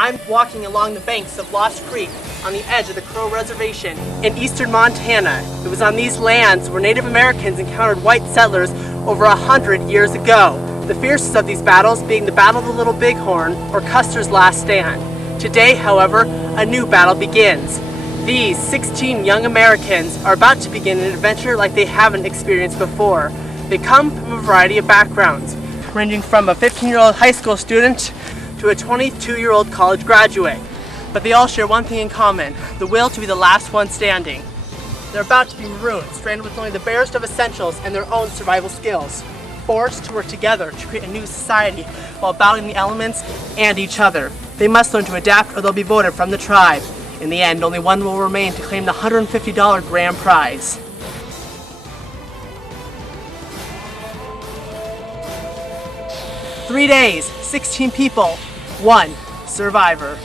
I'm walking along the banks of Lost Creek on the edge of the Crow Reservation in eastern Montana. It was on these lands where Native Americans encountered white settlers over 100 years ago. The fiercest of these battles being the Battle of the Little Bighorn, or Custer's Last Stand. Today, however, a new battle begins. These 16 young Americans are about to begin an adventure like they haven't experienced before. They come from a variety of backgrounds, ranging from a 15-year-old high school student to a 22-year-old college graduate. But they all share one thing in common, the will to be the last one standing. They're about to be marooned, stranded with only the barest of essentials and their own survival skills, forced to work together to create a new society while battling the elements and each other. They must learn to adapt or they'll be voted from the tribe. In the end, only one will remain to claim the $150 grand prize. "3 days, 16 people, 1 survivor."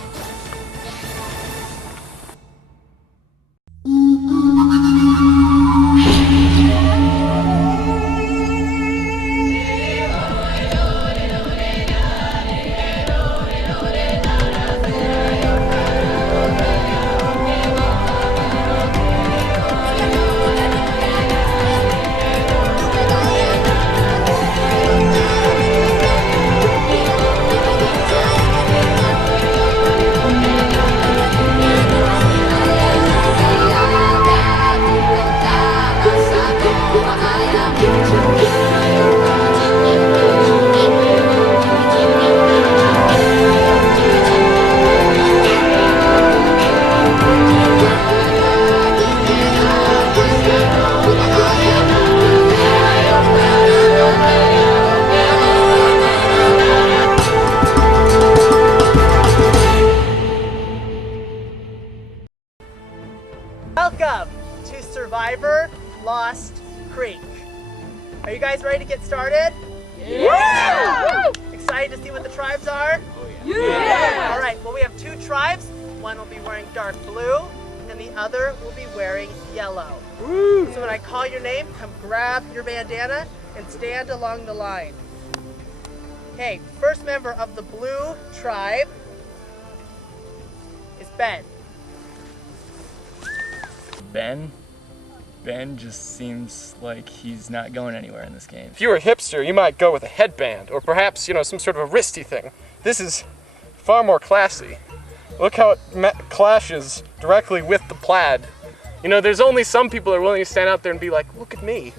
Welcome to Survivor Lost Creek. Are you guys ready to get started? Yeah! Excited to see what the tribes are? Yeah! Alright, well we have 2 tribes. One will be wearing dark blue and the other will be wearing yellow. Woo! So when I call your name, come grab your bandana and stand along the line. Okay, first member of the blue tribe is Ben. Ben just seems like he's not going anywhere in this game. If you were a hipster, you might go with a headband, or perhaps, some sort of a wristy thing. This is far more classy. Look how it clashes directly with the plaid. There's only some people that are willing to stand out there and be like, look at me.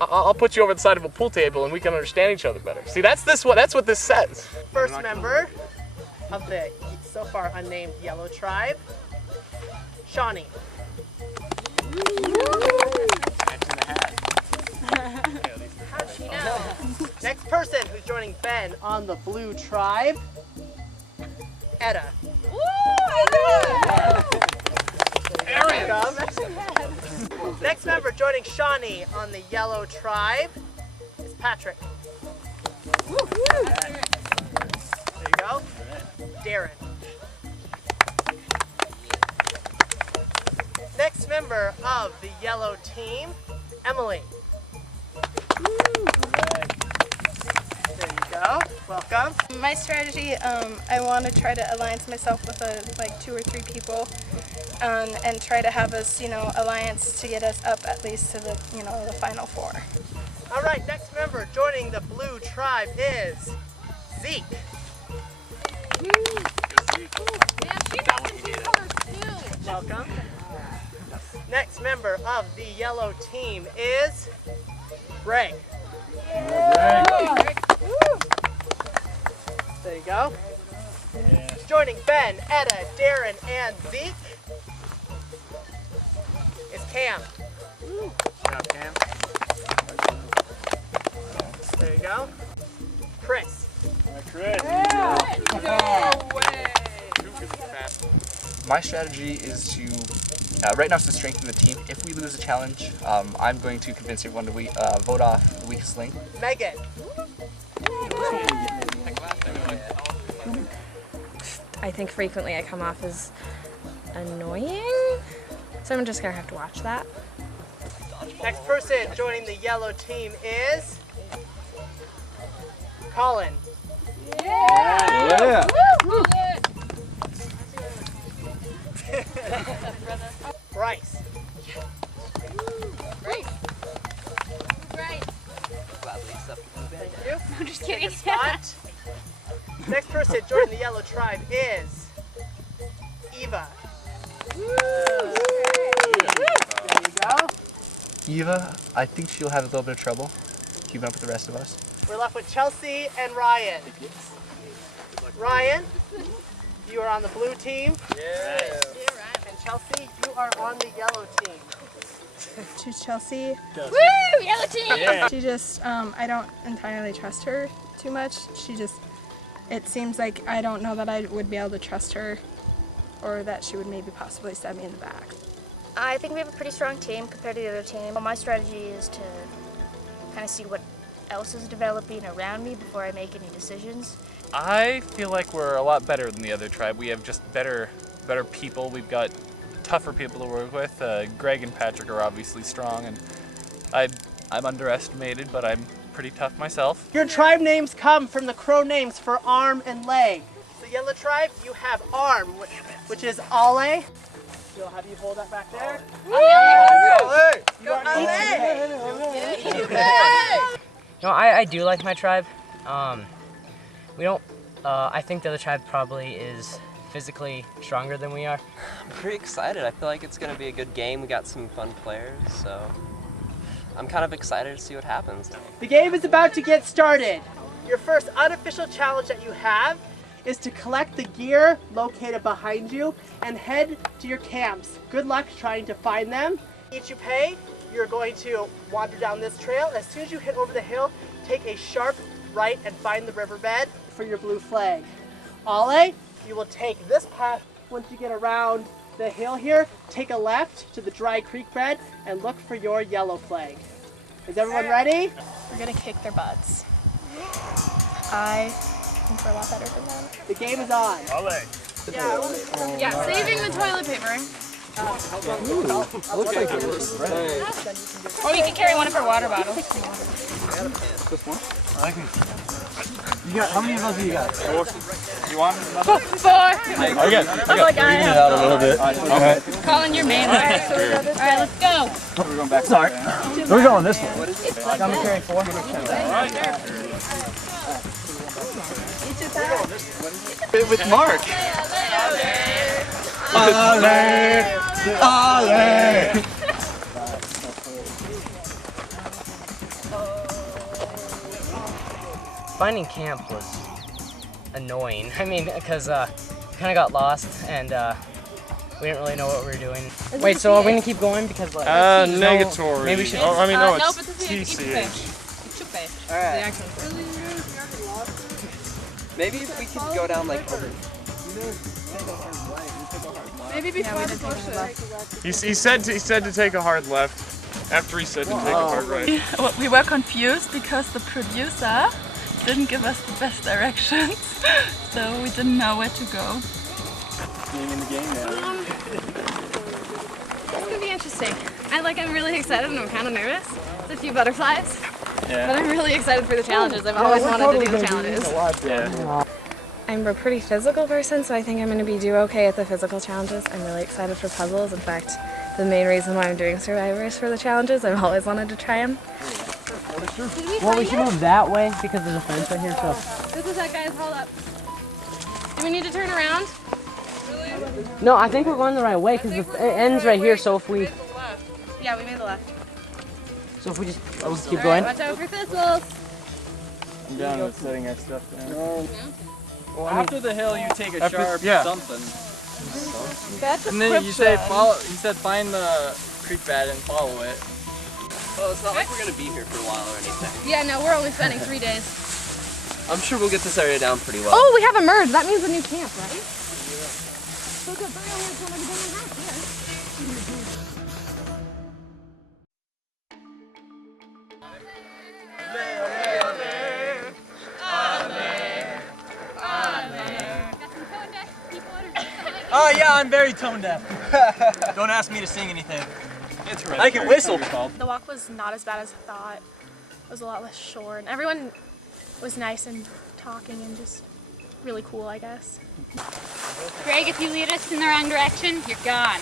I'll put you over the side of a pool table and we can understand each other better. See, that's what this says. First member of the so far unnamed yellow tribe, Shawnee. How'd she know? Next person who's joining Ben on the blue tribe, Etta. Next member joining Shawnee on the yellow tribe is Patrick. There you go. Darren. Next member of the yellow team, Emily. There you go. Welcome. My strategy, I want to try to alliance myself with like 2 or 3 people, and try to have us, alliance to get us up at least to the, the final 4. All right. Next member joining the blue tribe is Zeke. Welcome. Next member of the yellow team is Ray. There you go. Yeah. Joining Ben, Etta, Darren, and Zeke is Cam. Good job, Cam. There you go. Chris. Chris. Yeah. No way. My strategy is to, right now, is to strengthen the team. If we lose a challenge, I'm going to convince everyone to vote off the weakest link. Megan. I think frequently I come off as annoying, so I'm just gonna have to watch that. Next person joining the yellow team is Colin. Yeah! Just kidding. Spot. Next person joining the yellow tribe is Eva. There you go. Eva, I think she'll have a little bit of trouble keeping up with the rest of us. We're left with Chelsea and Ryan. Ryan, you are on the blue team. Yeah. And Chelsea, you are on the yellow team. To Chelsea. Woo! Yellow team! Yeah. She just, I don't entirely trust her too much. It seems like I don't know that I would be able to trust her, or that she would maybe possibly stab me in the back. I think we have a pretty strong team compared to the other team. My strategy is to kind of see what else is developing around me before I make any decisions. I feel like we're a lot better than the other tribe. We have just better people. We've got tougher people to work with. Greg and Patrick are obviously strong, and I'm underestimated, but I'm pretty tough myself. Your tribe names come from the crow names for arm and leg. So yellow tribe, you have arm, which is Ale. We'll have you hold that back there. No, I do like my tribe. I think the other tribe probably is physically stronger than we are. I'm pretty excited. I feel like it's going to be a good game. We got some fun players, so I'm kind of excited to see what happens. The game is about to get started. Your first unofficial challenge that you have is to collect the gear located behind you and head to your camps. Good luck trying to find them. Each you pay, you're going to wander down this trail. As soon as you hit over the hill, take a sharp right and find the riverbed for your blue flag. Ale, you will take this path. Once you get around the hill here, take a left to the dry creek bed and look for your yellow flag. Is everyone ready? We're gonna kick their butts. I think we're a lot better than them. The game is on. Yeah, saving the toilet paper. Looks like it was red. Or you can carry one of her water bottles. This one? I can. You got, how many of those do you got? You want Four. I got a little bit. Okay. Calling your man. All right, let's go. We're going back. Sorry. We're going this way. I'm gonna carry 4. With Mark. Ale! Finding camp was annoying. I mean, because we kind of got lost and we didn't really know what we were doing. Wait, so are we gonna keep going because like? Negatory. Maybe we should. Oh, I mean, no, no, it's but this is TCH. All right. Maybe if we could go down like over. Maybe before the bush. He said to take a hard left after he said to take a hard right. We were confused because the producer didn't give us the best directions, so we didn't know where to go. Being in the game now. It's gonna be interesting. I'm really excited and I'm kind of nervous. There's a few butterflies, but I'm really excited for the challenges. I've always wanted to do the challenges. Yeah. I'm a pretty physical person, so I think I'm going to do okay at the physical challenges. I'm really excited for puzzles. In fact, the main reason why I'm doing Survivors for the challenges, I've always wanted to try them. Well, we should move that way because there's a fence right here. So. This is that guy's. Hold up. Do we need to turn around? No, I think we're going the right way because it ends right here. So if we. Yeah, we made the left. So if we just keep going. Watch out for thistles. I'm down with setting our stuff down. Well, after the hill, you take a sharp something. And then you say follow. You said find the creek bed and follow it. Well, it's not like we're gonna be here for a while or anything. Yeah, no, we're only spending 3 days. I'm sure we'll get this area down pretty well. Oh, we have a merge. That means a new camp, right? So good. But I only have somebody down my house here. Oh yeah, I'm very tone deaf. Don't ask me to sing anything. I can whistle. The walk was not as bad as I thought. It was a lot less short, and everyone was nice and talking and just really cool, I guess. Greg, if you lead us in the wrong direction, you're gone.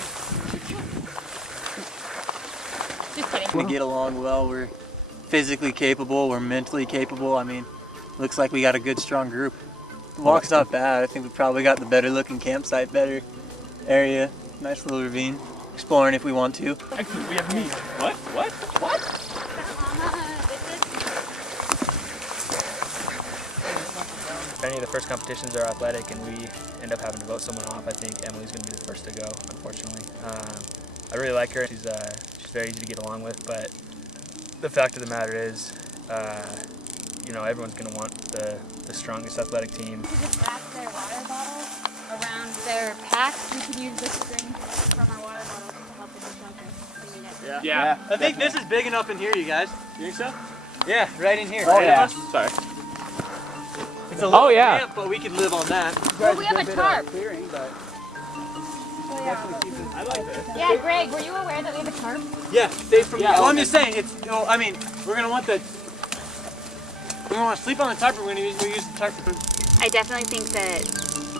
Just kidding. We get along well. We're physically capable. We're mentally capable. I mean, looks like we got a good, strong group. The walk's not bad. I think we probably got the better looking campsite, better area. Nice little ravine. Exploring if we want to. Actually, we have meat. What? If any of the first competitions are athletic and we end up having to vote someone off, I think Emily's going to be the first to go, unfortunately. I really like her. She's very easy to get along with, but the fact of the matter is, you know, everyone's going to want the strongest athletic team. We could just wrap their water bottles around their pack. We could use the string from our water bottles to help with the shelter. Yeah. I think this is big enough in here, you guys. You think so? Yeah, right in here. Oh yeah. Sorry. It's a little damp, but we could live on that. Well, we have a tarp. Clearing, but I like this. Yeah, Greg, were you aware that we have a tarp? yeah, safe from. Well, I'm just saying, it's. You know, I mean, we're gonna want the. We're gonna want to sleep on the tarp. We're gonna use the tarp for. I definitely think that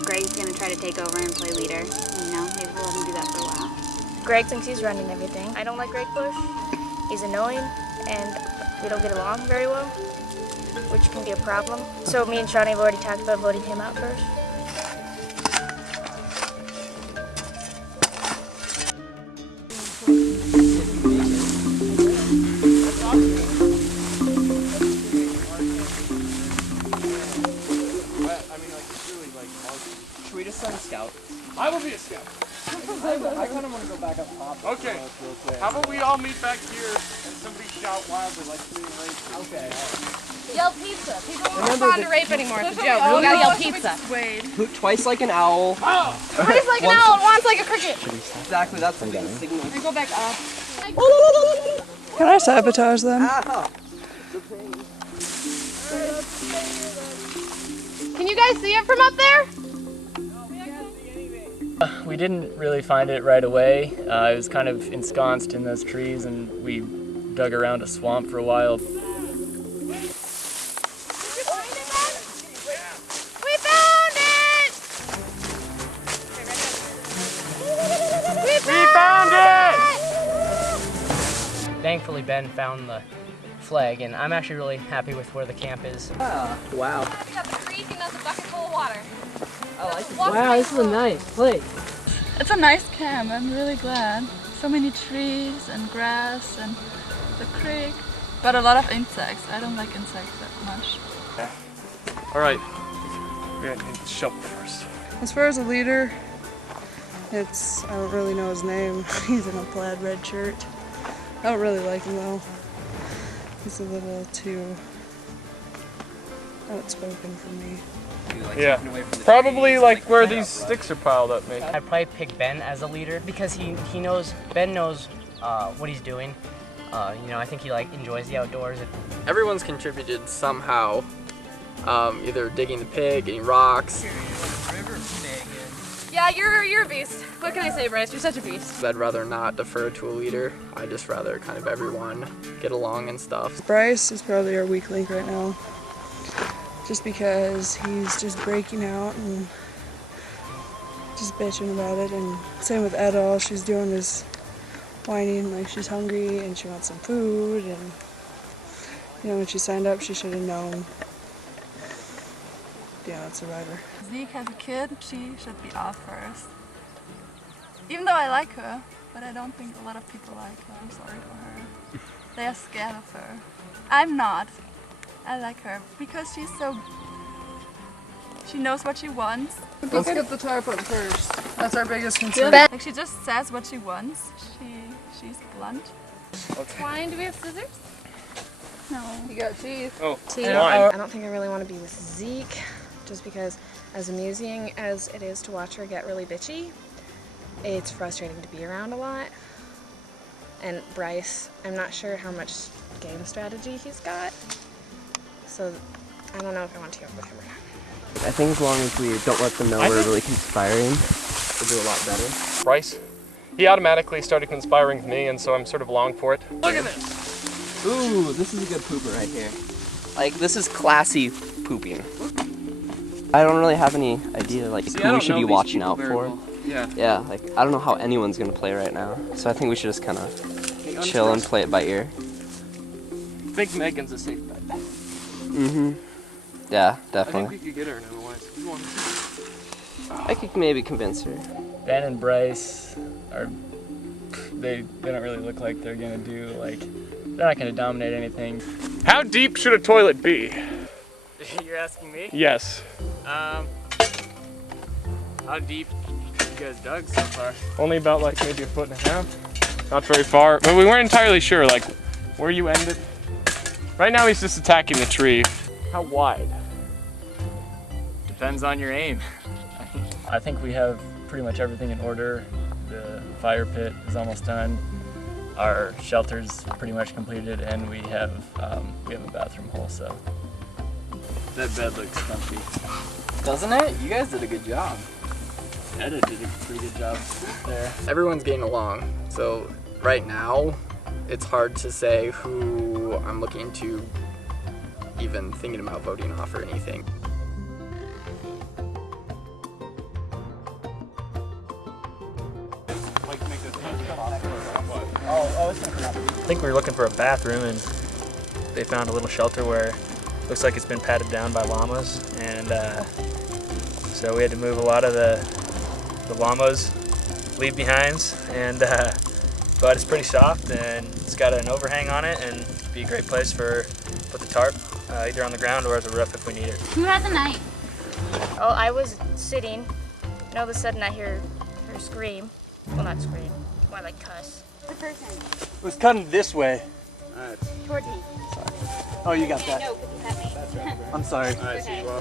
Greg's gonna try to take over and play leader. You know, maybe we'll let him do that for a while. Greg thinks he's running everything. I don't like Greg Bush. He's annoying, and we don't get along very well, which can be a problem. So me and Shawnee have already talked about voting him out first. Should we just send a scout? I will be a scout. I kind of want to go back up top. Okay. How about we all meet back here and somebody shout wildly like being raped? Okay. Yell pizza. People won't respond to rape anymore. It's a joke. We gotta yell pizza. Twice like an owl. Twice like an owl and once like a cricket. Exactly, that's the biggest signal. And go back up. Can I sabotage them? Can you guys see it from up there? We didn't really find it right away. It was kind of ensconced in those trees, and we dug around a swamp for a while. We found it! We found it! Thankfully, Ben found the flag, and I'm actually really happy with where the camp is. Wow. We got the creek and that's a bucket full of water. I like it. Wow, this is a nice place. It's a nice camp, I'm really glad. So many trees and grass and the creek, but a lot of insects. I don't like insects that much. All right. We're gonna need the shovel first. As far as a leader, I don't really know his name. He's in a plaid red shirt. I don't really like him though. He's a little too outspoken for me. Yeah, probably like where these sticks are piled up, maybe. I'd probably pick Ben as a leader because Ben knows what he's doing. You know, I think he enjoys the outdoors. Everyone's contributed somehow, either digging the pit, getting rocks. Yeah, you're a beast. What can I say, Bryce? You're such a beast. I'd rather not defer to a leader. I'd just rather kind of everyone get along and stuff. Bryce is probably our weak link right now. Just because he's just breaking out and just bitching about it. And same with Edel, she's doing this whining like she's hungry and she wants some food. And you know, when she signed up, she should have known. Yeah, that's Survivor. Zeke has a kid, she should be off first. Even though I like her, but I don't think a lot of people like her. I'm sorry for her. They are scared of her. I'm not. I like her because she knows what she wants. Let's get the tarp up first. That's our biggest concern. Like she just says what she wants. She's blunt. Okay. Wine, do we have scissors? No. You got teeth. Oh, I wine. don't think I really want to be with Zeke, just because as amusing as it is to watch her get really bitchy, it's frustrating to be around a lot. And Bryce, I'm not sure how much game strategy he's got. So I don't know if I want to go with him or not. I think as long as we don't let them know we're really conspiring, we'll do a lot better. Bryce, he automatically started conspiring with me, and so I'm sort of along for it. Look at this! Ooh, this is a good pooper right here. Like, this is classy pooping. I don't really have any idea, like, who we should be watching out for. Yeah. Yeah, like, I don't know how anyone's gonna play right now. So I think we should just kind of chill and play it by ear. I think Megan's a safe bet. Mm-hmm. Yeah, I definitely. think we could get her in otherwise. Come on. I could maybe convince her. Ben and Bryce are, they don't really look like they're gonna do, like, they're not gonna dominate anything. How deep should a toilet be? You're asking me? Yes. How deep you guys dug so far? Only about like maybe a foot and a half. Not very far, but we weren't entirely sure like where you ended. Right now he's just attacking the tree. How wide? Depends on your aim. I think we have pretty much everything in order. The fire pit is almost done. Our shelter's pretty much completed, and we have a bathroom hole. So that bed looks comfy, Doesn't it? You guys did a good job. Etta did a pretty good job there. Everyone's getting along. So right now, it's hard to say who I'm looking to even thinking about voting off or anything. I think we were looking for a bathroom, and they found a little shelter where it looks like it's been patted down by llamas, and so we had to move a lot of the llamas leave behinds, and but it's pretty soft and it's got an overhang on it, and it'd be a great place for put the tarp either on the ground or as a roof if we need it. Who has a knife? Oh, I was sitting, and all of a sudden I hear her scream. Well, not scream, more like cuss. The person. It was cutting this way. Towards me. Oh, you got that. No, because you cut me. I'm sorry.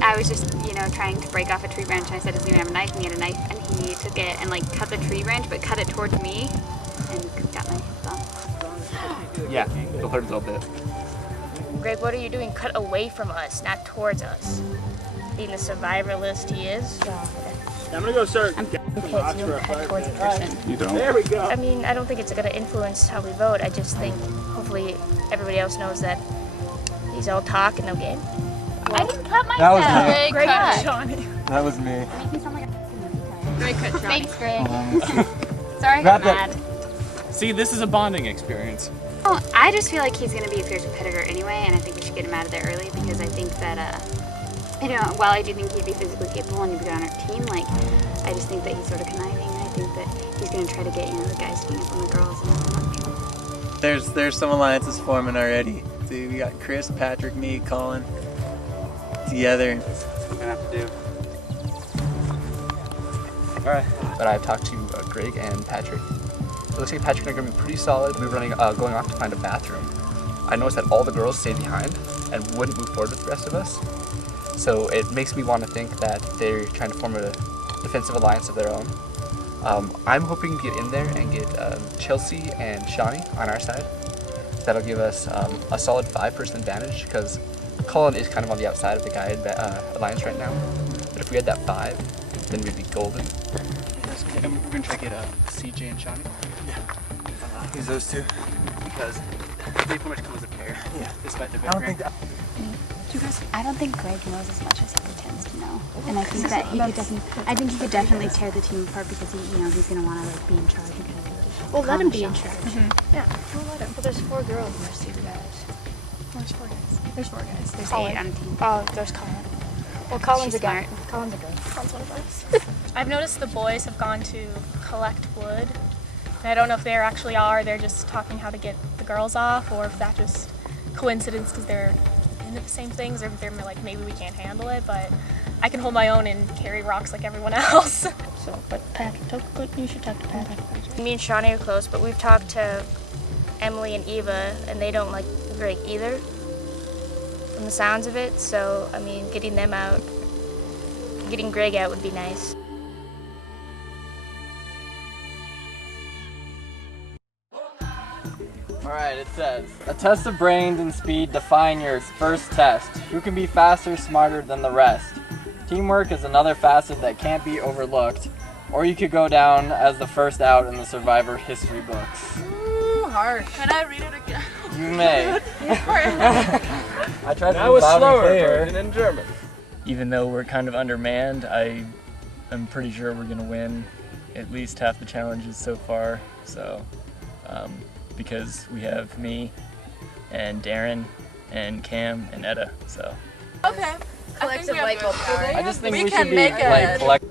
I was just, trying to break off a tree branch, and I said, does anyone have a knife? And he had a knife, and he took it and cut the tree branch, but cut it towards me, and got my thumb. Yeah, it'll hurt a little bit. Greg, what are you doing? Cut away from us, not towards us. Being the survivalist he is. I'm gonna go start. Okay, so you don't cut towards a person. You don't. There we go. I mean, I don't think it's gonna influence how we vote. I just think hopefully everybody else knows that these all talk and no game. I didn't cut myself. That was me. Greg cut. That was me. Make me sound like a Greg cut Johnny. Thanks, Greg. Sorry I got mad. See, this is a bonding experience. Oh, I just feel like he's going to be a fierce competitor anyway, and I think we should get him out of there early because I think that, while I do think he'd be physically capable and he'd be good on our team, I just think that he's sort of conniving, and I think that he's going to try to get, the guys to up on the girls and There's some alliances forming already. Dude, we got Chris, Patrick, me, Colin together. That's what we're gonna have to do. Alright. But I've talked to Greg and Patrick. It looks like Patrick and I are going to be pretty solid. We were going off to find a bathroom. I noticed that all the girls stayed behind and wouldn't move forward with the rest of us. So it makes me want to think that they're trying to form a defensive alliance of their own. I'm hoping to get in there and get Chelsea and Shawnee on our side. That'll give us a solid 5-person advantage because Colin is kind of on the outside of the guide alliance right now. But if we had that 5, then we'd be golden. And we're going to try to get CJ and Shawnee. Yeah. Who's those two? Because they pretty much come as a pair. Yeah. Despite their I don't background. I don't think Greg knows as much as he pretends to know, and I think that he could definitely tear the team apart because he's going to want to be in charge and kind of do it. Well, let him be in charge. Yeah, we'll let him. But there's 4 girls and there's 2 guys. There's 4 guys. There's 4 guys. There's Colin. 8 on the team. Oh, there's Colin. Well, Colin's She's a guy. smart. Colin's a girl. Colin's one of us. I've noticed the boys have gone to collect wood. And I don't know if they actually are. They're just talking how to get the girls off, or if that's just coincidence because they're into the same things, or if they're like maybe we can't handle it. But I can hold my own and carry rocks like everyone else. So, but you should talk to Patrick. Me and Shawnee are close, but we've talked to Emily and Eva, and they don't like Greg either, from the sounds of it. So, I mean, getting them out, getting Greg out would be nice. Alright, it says, a test of brains and speed define your first test. Who can be faster, smarter than the rest? Teamwork is another facet that can't be overlooked, or you could go down as the first out in the Survivor history books. Ooh, harsh. Can I read it again? You may. I tried to That was loud and slower clear. version in German. Even though we're kind of undermanned, I'm pretty sure we're going to win at least half the challenges so far. So, because we have me and Darren and Cam and Etta. So. Okay. collective light bulb power. I just think we should be like collect.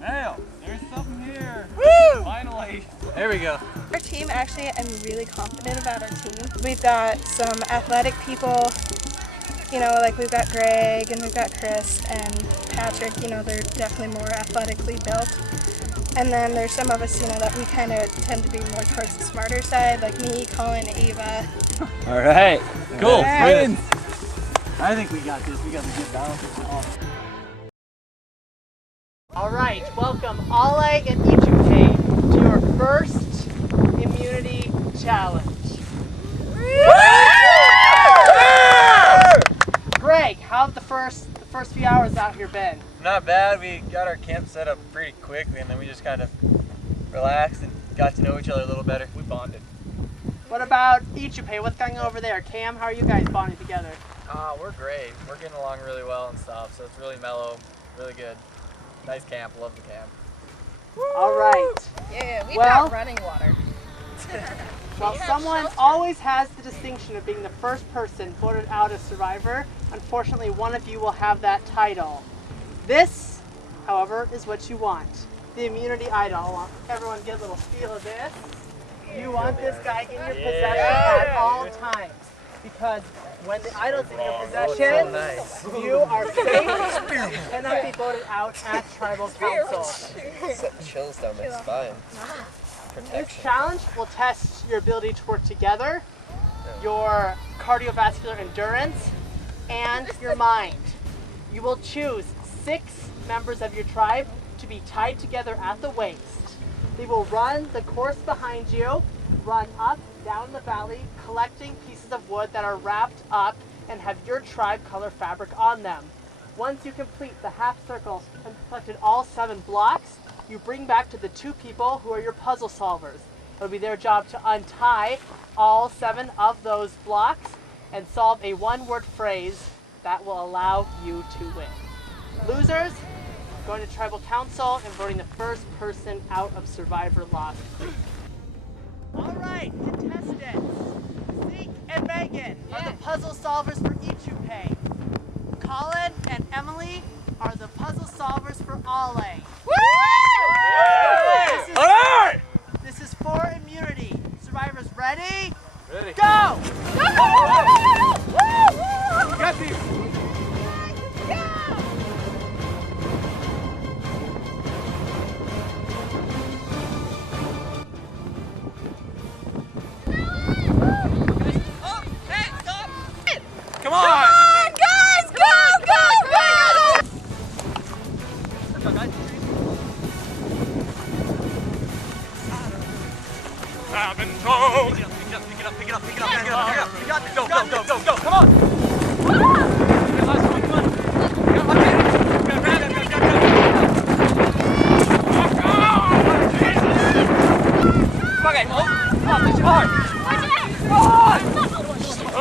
Hey, there's something here. Woo! Finally. There we go. Our team, actually, I'm really confident about our team. We've got some athletic people, you know, like we've got Greg and we've got Chris and Patrick, you know, they're definitely more athletically built. And then there's some of us, you know, that we kind of tend to be more towards the smarter side, like me, Colin, Ava. All right. Cool. All right. Wins. I think we got this. We got a good balance. All right, welcome Ale and Ichupe to your first immunity challenge. Greg, how have the first few hours out here been? Not bad. We got our camp set up pretty quickly, and then we just kind of relaxed and got to know each other a little better. We bonded. What about Ichupe? What's going on over there? Cam, how are you guys bonding together? We're great. We're getting along really well and stuff, so it's really mellow, really good. Nice camp. Love the camp. All right. Yeah, we've Well- got running water. Well, someone always has the distinction of being the first person voted out as survivor. Unfortunately, one of you will have that title. This, however, is what you want. The immunity idol. Everyone get a little feel of this. You want this guy in your possession at all times. Because when the idol's in your possession, you are safe, cannot be voted out as tribal council. Set chills down my spine. This challenge will test your ability to work together, your cardiovascular endurance, and your mind. You will choose 6 members of your tribe to be tied together at the waist. They will run the course behind you, run up, down the valley, collecting pieces of wood that are wrapped up and have your tribe color fabric on them. Once you complete the half circles and collected all 7 blocks, you bring back to the 2 people who are your puzzle solvers. It'll be their job to untie all 7 of those blocks and solve a one-word phrase that will allow you to win. Losers, going to tribal council and voting the first person out of Survivor Lost Creek. All right, contestants, Zeke and Megan are the puzzle solvers for Ichupe. Colin and Emily are the puzzle solvers for Ale. This is for immunity. Survivors ready? Ready. Go! Got these. Come on! Guys, go, go, go! I've been told. Pick it up, pick it up, pick it up, pick it up, pick it up, pick it up. You got this. Go, go, go, go, go. Come on. Last one, come on. Come on, push it hard.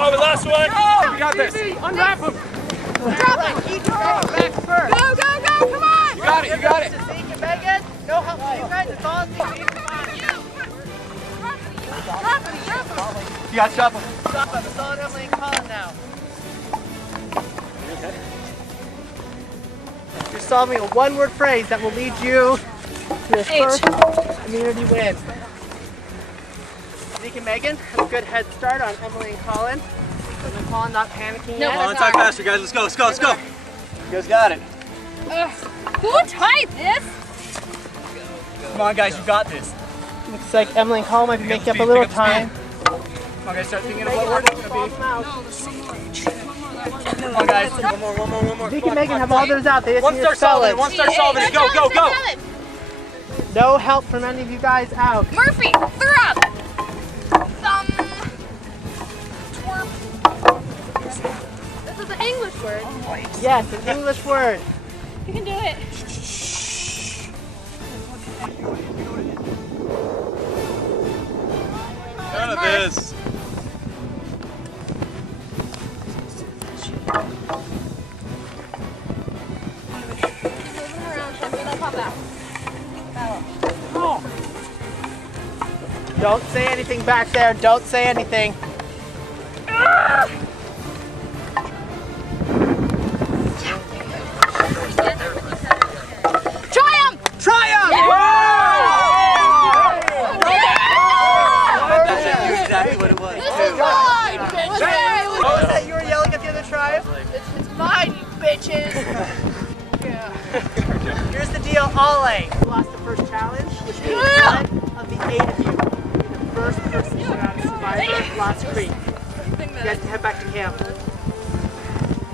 Oh, the last one. Oh, we got this. Unwrap him. Drop it. Each back first. Go, go, go, come on! You got it, you got it. Zeke and Megan, no help from you guys. It's all Zeke. You got to stop him. Stop him. It's all Emily and Colin now. You're solving a one-word phrase that will lead you to your first immunity win. Zeke and Megan have a good head start on Emily and Colin. And then Colin not panicking yet. Come on, talk faster, guys. Let's go, let's go, let's go. You guys got it. Who tied this? Come on, guys, you got this. Looks like Emily and Colin might be making up a little time. Come on, guys, start thinking of what word it's going to be. Come on, guys. One more. Zeke and Megan have all theirs out. They just One need start to spell solving it. it. One start solving it. Go, go, go. No help from any of you guys out. Murphy, throw! Twerp. This is an English word. Yes, an English word. You can do it. None of this. Moving around, Shelby, don't pop out. Don't say anything back there. Don't say anything. bitches. Yeah. Here's the deal, all A. Who lost the first challenge, which means one of the 8 of you will be the first person to go out and survive Lost Creek. You guys can head back to camp.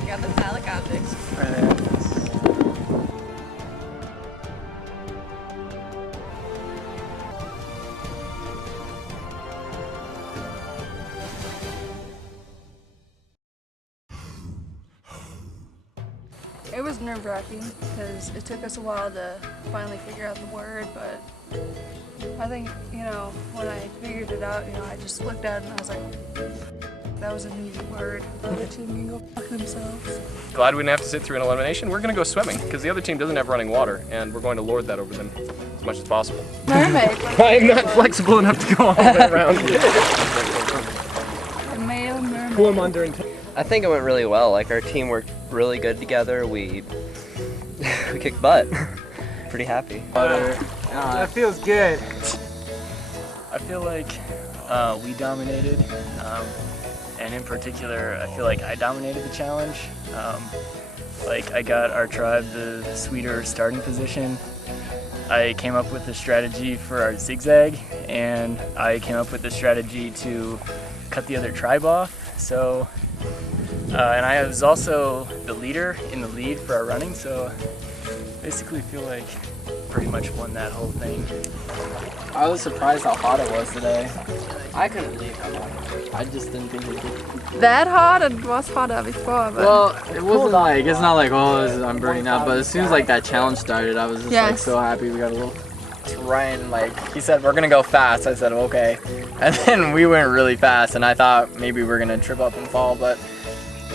You got the metallic objects. It was nerve-wracking because it took us a while to finally figure out the word, but I think, you know, when I figured it out, you know, I just looked at it and I was like, that was an easy word. The other team can go fuck themselves. Glad we didn't have to sit through an elimination. We're gonna go swimming because the other team doesn't have running water, and we're going to lord that over them as much as possible. Mermaid. I'm not flexible enough to go all the way around. The male mermaid. Who am under? I think it went really well. Like, our team worked really good together. We kicked butt. Pretty happy. That feels good. I feel like we dominated, and in particular, I feel like I dominated the challenge. Like, I got our tribe the sweeter starting position. I came up with a strategy for our zigzag, and I came up with a strategy to cut the other tribe off. So, and I was also the leader in the lead for our running, so basically feel like pretty much won that whole thing. I was surprised how hot it was today. I couldn't believe how hot it was. I just didn't think it would. That hot? It was hotter before, but... Well, it wasn't like, it's not like, oh, I'm burning out, but as soon as like that challenge started, I was just like so happy we got a little... Ryan, like, he said, we're gonna go fast. I said, okay. And then we went really fast, and I thought maybe we were gonna trip up and fall, but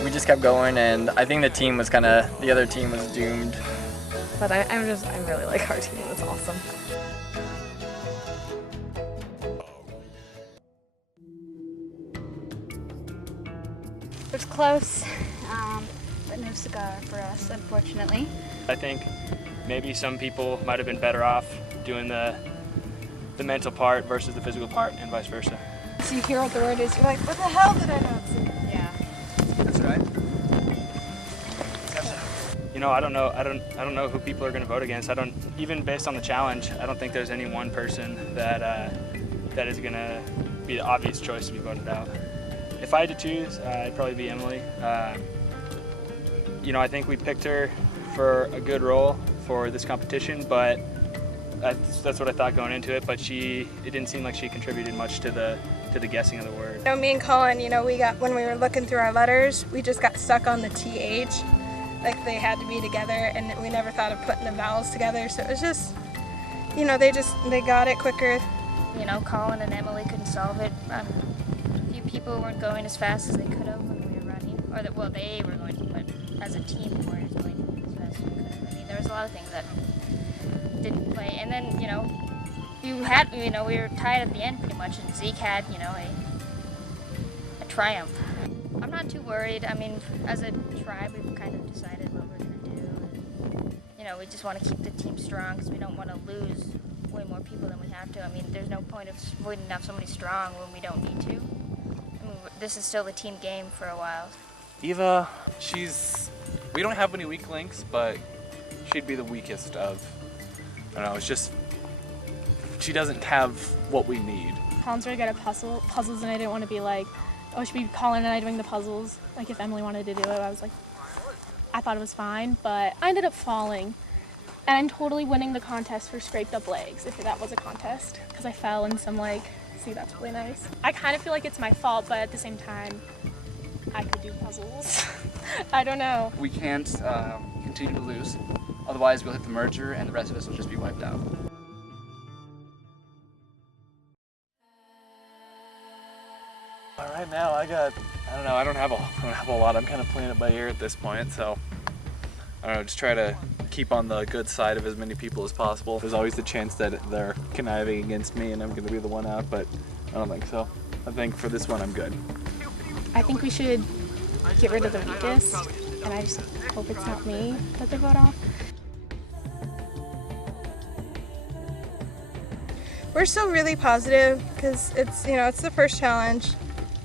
we just kept going, and I think the team was kind of, the other team was doomed. But I really like our team. It's awesome. It was close, but no cigar for us, unfortunately. I think maybe some people might have been better off doing the mental part versus the physical part, and vice versa. So you hear what the word is, you're like, what the hell did I not see? Yeah. That's right. You know, I don't know who people are going to vote against. Even based on the challenge, I don't think there's any one person that is going to be the obvious choice to be voted out. If I had to choose, it'd probably be Emily. You know, I think we picked her for a good role for this competition, but that's what I thought going into it. But it didn't seem like she contributed much to the guessing of the word. You know, me and Colin, you know, when we were looking through our letters, we just got stuck on the TH. Like, they had to be together, and we never thought of putting the vowels together. So it was just, you know, they got it quicker. You know, Colin and Emily couldn't solve it. A few people weren't going as fast as they could have when we were running. Or well, they were going, but as a team we weren't going as fast as we could have. I mean, there was a lot of things that didn't play. And then, you know, we were tied at the end pretty much, and Zeke had, you know, a triumph. I'm not too worried. I mean, as a tribe, we've kind of decided what we're going to do. And, you know, we just want to keep the team strong because we don't want to lose way more people than we have to. I mean, there's no point of voting out somebody strong when we don't need to. I mean, this is still the team game for a while. Eva, we don't have any weak links, but she'd be the weakest of, I don't know, it's just, she doesn't have what we need. Colin's really good at puzzles, and I didn't want to be like, oh, it should be Colin and I doing the puzzles. Like, if Emily wanted to do it, I was like, I thought it was fine, but I ended up falling. And I'm totally winning the contest for scraped up legs, if that was a contest, because I fell in some, like, see, that's really nice. I kind of feel like it's my fault, but at the same time, I could do puzzles. I don't know. We can't continue to lose, otherwise we'll hit the merger and the rest of us will just be wiped out. All right, now I don't have a whole lot. I'm kind of playing it by ear at this point, so I don't know, just try to keep on the good side of as many people as possible. There's always the chance that they're conniving against me and I'm going to be the one out, but I don't think so. I think for this one I'm good. I think we should get rid of the weakest, and I just hope it's not me that they vote off. We're still really positive because it's, you know, it's the first challenge.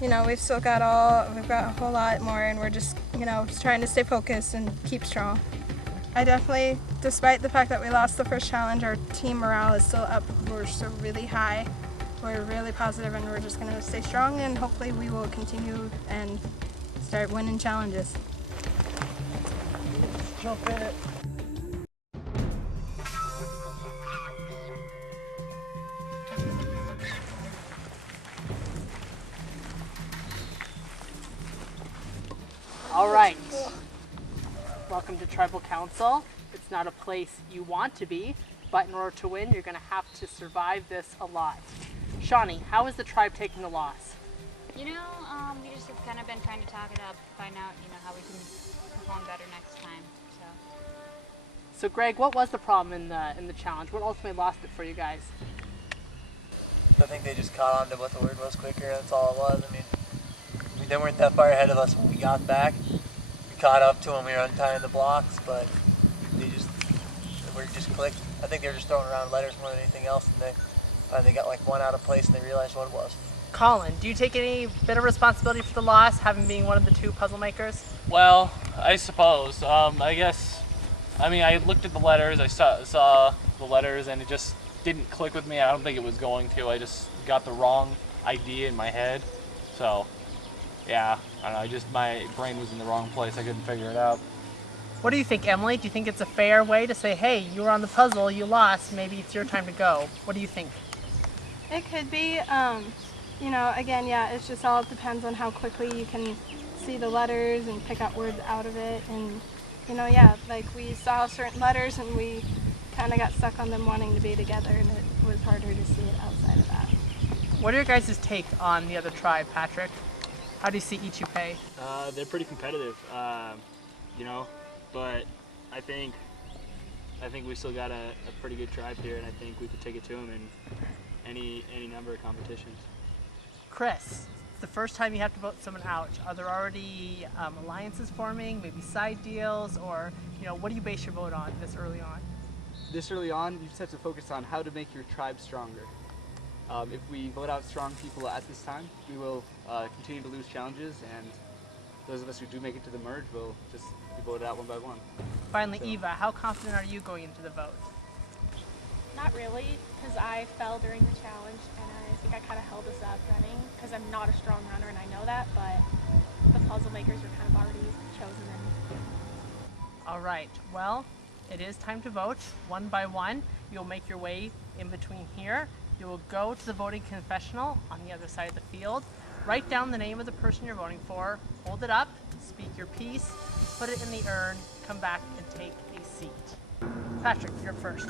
you know, we've got a whole lot more, and we're just, you know, just trying to stay focused and keep strong. I definitely, despite the fact that we lost the first challenge, our team morale is still up. We're still really high. We're really positive, and we're just going to stay strong, and hopefully we will continue and start winning challenges. Jump in it. All right. Welcome to Tribal Council. It's not a place you want to be, but in order to win, you're going to have to survive this a lot. Shawnee, how is the tribe taking the loss? You know, we just have kind of been trying to talk it up, find out, you know, how we can perform better next time. So Greg, what was the problem in the challenge? What ultimately lost it for you guys? I think they just caught on to what the word was quicker. That's all it was. I mean, they weren't that far ahead of us when we got back. We caught up to them. We were untying the blocks, but they just clicked. I think they were just throwing around letters more than anything else, and they got like one out of place, and they realized what it was. Colin, do you take any bit of responsibility for the loss, having being one of the two puzzle makers? Well, I suppose. I mean, I looked at the letters, I saw the letters, and it just didn't click with me. I don't think it was going to. I just got the wrong idea in my head. So, yeah, I don't know, my brain was in the wrong place. I couldn't figure it out. What do you think, Emily? Do you think it's a fair way to say, hey, you were on the puzzle, you lost, maybe it's your time to go? What do you think? It could be. You know, again, yeah, it just all depends on how quickly you can see the letters and pick out words out of it. And, you know, yeah, like we saw certain letters and we kind of got stuck on them wanting to be together, and it was harder to see it outside of that. What are your guys' take on the other tribe, Patrick? How do you see Ichupe? They're pretty competitive, you know, but I think we still got a pretty good tribe here, and I think we could take it to them in any number of competitions. Chris, it's the first time you have to vote someone out. Are there already alliances forming, maybe side deals, or, you know, what do you base your vote on this early on? This early on, you just have to focus on how to make your tribe stronger. If we vote out strong people at this time, we will continue to lose challenges, and those of us who do make it to the merge will just be voted out one by one. Finally, Eva, how confident are you going into the vote? Not really, because I fell during the challenge, and I think I kind of held us up running, because I'm not a strong runner, and I know that, but the puzzle makers are kind of already chosen. All right, well, it is time to vote. One by one, you'll make your way in between here. You will go to the voting confessional on the other side of the field, write down the name of the person you're voting for, hold it up, speak your piece, put it in the urn, come back and take a seat. Patrick, you're first.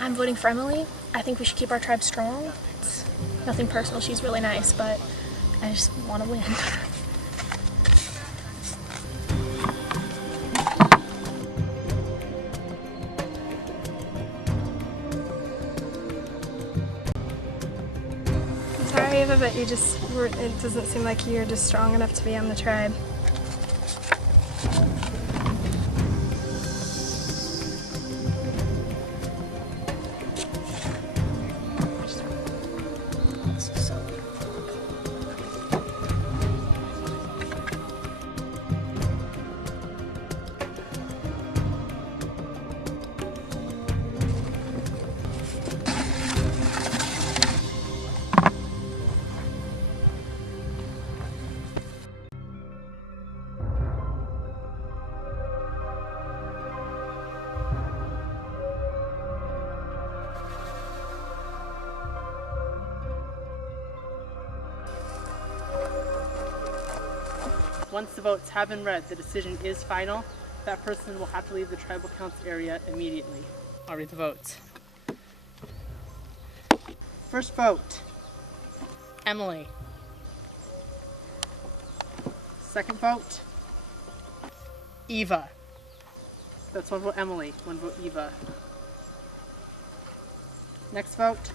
I'm voting for Emily. I think we should keep our tribe strong. It's nothing personal, she's really nice, but I just want to win. I'm sorry, Eva, but it doesn't seem like you're just strong enough to be on the tribe. Once the votes have been read, the decision is final. That person will have to leave the tribal council area immediately. I'll read the votes. First vote, Emily. Second vote, Eva. That's 1 vote Emily, 1 vote Eva. Next vote,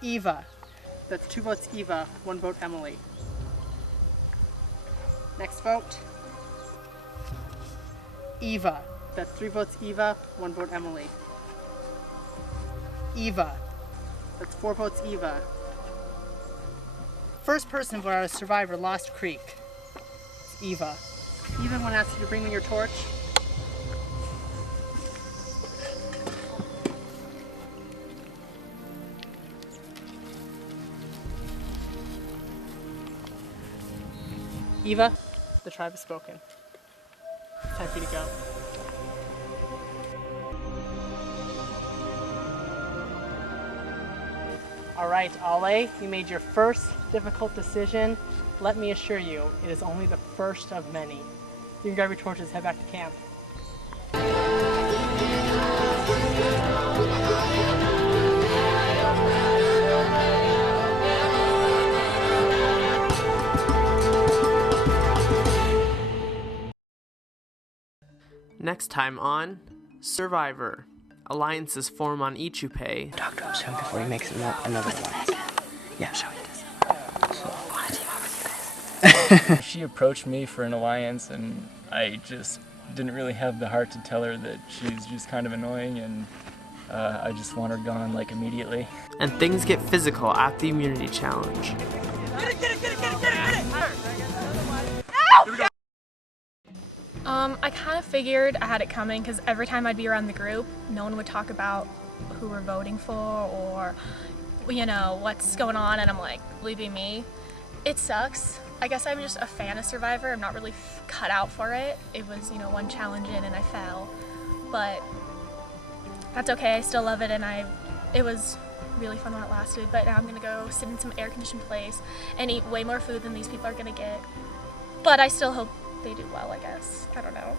Eva. That's 2 votes Eva, 1 vote Emily. Next vote, Eva. That's 3 votes Eva, 1 vote Emily. Eva. That's 4 votes Eva. First person voted out of Survivor Lost Creek. It's Eva. Eva, I'm going to ask you to bring me your torch. Eva, the tribe has spoken. It's time for you to go. All right, Ale, you made your first difficult decision. Let me assure you, it is only the first of many. You can grab your torches, head back to camp. Next time on Survivor. Alliances form on Ichupe. Talk to him soon before he makes another one. Yeah, show it. She approached me for an alliance, and I just didn't really have the heart to tell her that she's just kind of annoying, and I just want her gone like immediately. And things get physical at the immunity challenge. I kind of figured I had it coming because every time I'd be around the group, no one would talk about who we're voting for or, you know, what's going on, and I'm like, leaving me. It sucks. I guess I'm just a fan of Survivor. I'm not really cut out for it. It was, you know, one challenge in and I fell. But that's okay. I still love it, and it was really fun while it lasted. But now I'm going to go sit in some air-conditioned place and eat way more food than these people are going to get. But I still hope they do well, I guess. I don't know.